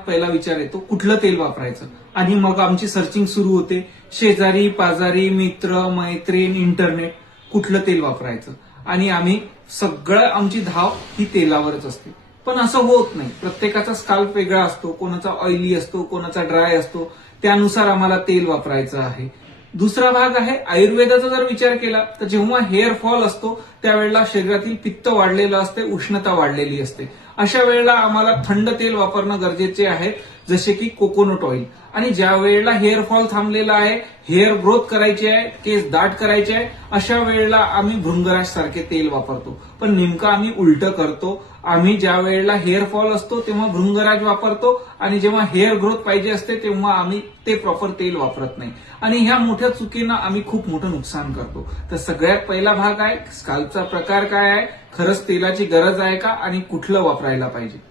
पहिला विचार येतो कुठलं तेल वापरायचं, आणि मग आमची सर्चिंग सुरू होते. शेजारी पाजारी मित्र मैत्रीण इंटरनेट, कुठलं तेल वापरायचं, आणि आम्ही सगळं आमची धाव ही तेलावरच असते. पण असं होत नाही. प्रत्येकाचा स्काल्प वेगळा असतो, कोणाचा ऑइली असतो, कोणाचा ड्राय असतो. त्यानुसार आम्हाला तेल वापरायचं आहे. दुसरा भाग आहे आयुर्वेदाचा. जर विचार केला तर जेव्हा हेअर फॉल असतो त्यावेळेला शरीरातील पित्त वाढलेलं असते, उष्णता वाढलेली असते. अशा वेळेला आम्हाला थंड तेल वापरणं गरजेचे आहे, जसे की कोकोनट ऑइल. आणि ज्या वेळेला हेअर फॉल थांबलेला आहे, हेअर ग्रोथ करायची आहे, केस दाट करायचे आहे, अशा वेळेला आम्ही भृंगराज सारखे तेल वापरतो. पण नेमकं आम्ही उलटं करतो. आम्ही ज्या वेळेला हेअर फॉल असतो तेव्हा भृंगराज वापरतो, आणि जेव्हा हेअर ग्रोथ पाहिजे असते तेव्हा आम्ही ते प्रॉपर तेल वापरत नाही. आणि ह्या मोठ्या चुकीनं आम्ही खूप मोठं नुकसान करतो. तर सगळ्यात पहिला भाग आहे स्काल्पचा प्रकार काय आहे, खरंच तेलाची गरज आहे का, आणि कुठलं वापरायला पाहिजे.